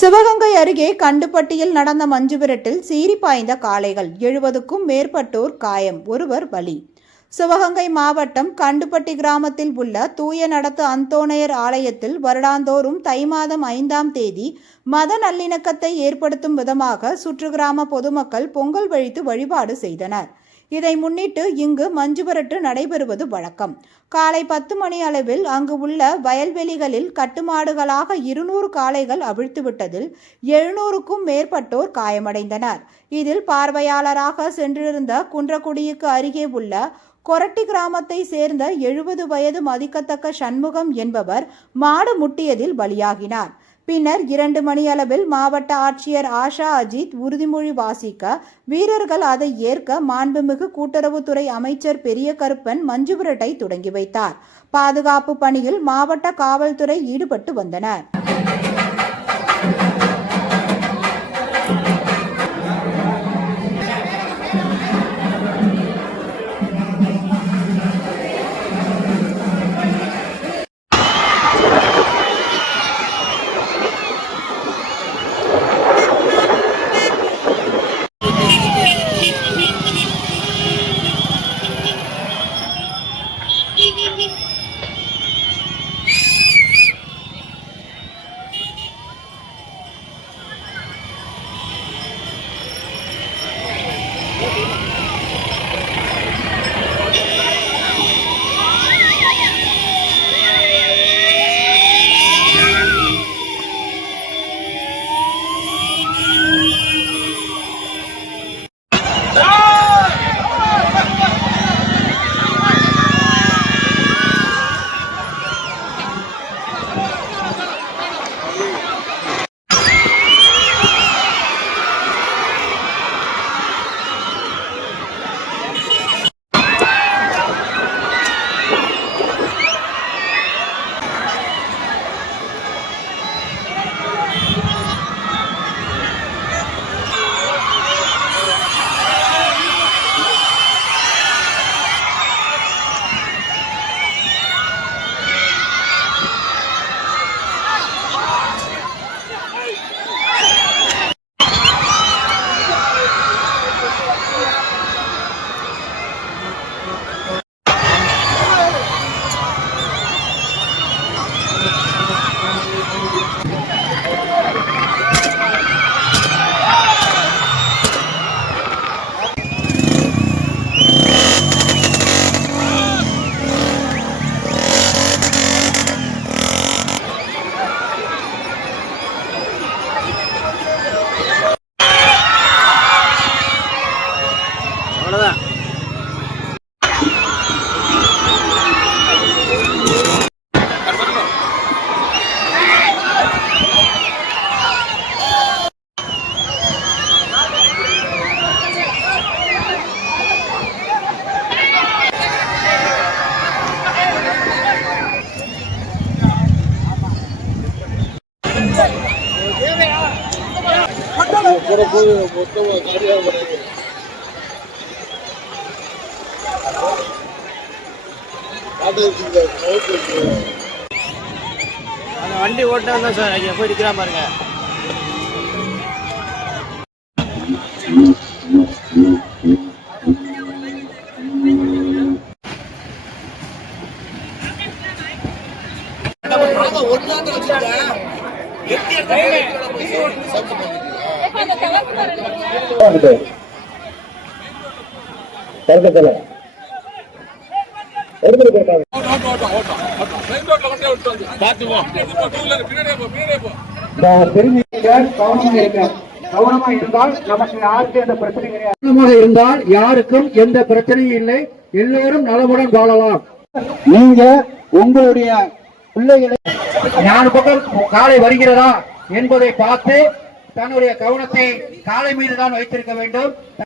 சிவகங்கை அருகே கண்டுபட்டியில் நடந்த மஞ்சு விரட்டில் சீறி பாய்ந்த காளைகள். எழுபதுக்கும் மேற்பட்டோர் காயம். ஒருவர் பலி. சிவகங்கை மாவட்டம் கண்டுபட்டி கிராமத்தில் உள்ள தூய நடத்து அந்தோணையர் ஆலயத்தில் வருடாந்தோறும் தை மாதம் ஐந்தாம் தேதி மத நல்லிணக்கத்தை ஏற்படுத்தும் விதமாக சுற்றுகிராம பொதுமக்கள் பொங்கல் வழித்து வழிபாடு செய்தனர். இதை முன்னிட்டு இங்கு மஞ்சுவிரட்டு நடைபெறுவது வழக்கம். காலை பத்து மணி அளவில் அங்கு உள்ள வயல்வெளிகளில் கட்டுமாடுகளாக இருநூறு காளைகள் அவிழ்த்துவிட்டதில் எழுநூறுக்கும் மேற்பட்டோர் காயமடைந்தனர். இதில் பார்வையாளராக சென்றிருந்த குன்றக்குடிக்கு அருகே உள்ள கொரட்டி கிராமத்தை சேர்ந்த எழுபது வயது மதிக்கத்தக்க சண்முகம் என்பவர் மாடு முட்டியதில் பலியாகினார். பின்னர் இரண்டு மணியளவில் மாவட்ட ஆட்சியர் ஆஷா அஜித் உறுதிமொழி வாசிக்க வீரர்கள் அதை ஏற்க மாண்புமிகு கூட்டுறவுத்துறை அமைச்சர் பெரிய கருப்பன் மஞ்சுவிரட்டை தொடங்கி வைத்தார். பாதுகாப்பு பணியில் மாவட்ட காவல்துறை ஈடுபட்டு வந்தனர். அவ்வளோதான் Pero puedo, por todo, அந்த வண்டி ஓட்ட தான் சார் அங்கே போய் நிற்கிறா பாருங்க. தர்க்கத்தில். கவனமா இருக்க கவனமா இருந்தால் நமக்கு எந்த கிடையாது. இருந்தால் யாருக்கும் எந்த பிரச்சனையும் இல்லை. எல்லோரும் நலமுடன் வாழலாம். நீங்க உங்களுடைய பிள்ளைகளை நாலு பக்கம் காலை வருகிறதா என்பதை பார்த்து தன்னுடைய கவனத்தை காலை மீது தான் வைத்திருக்க வேண்டும்.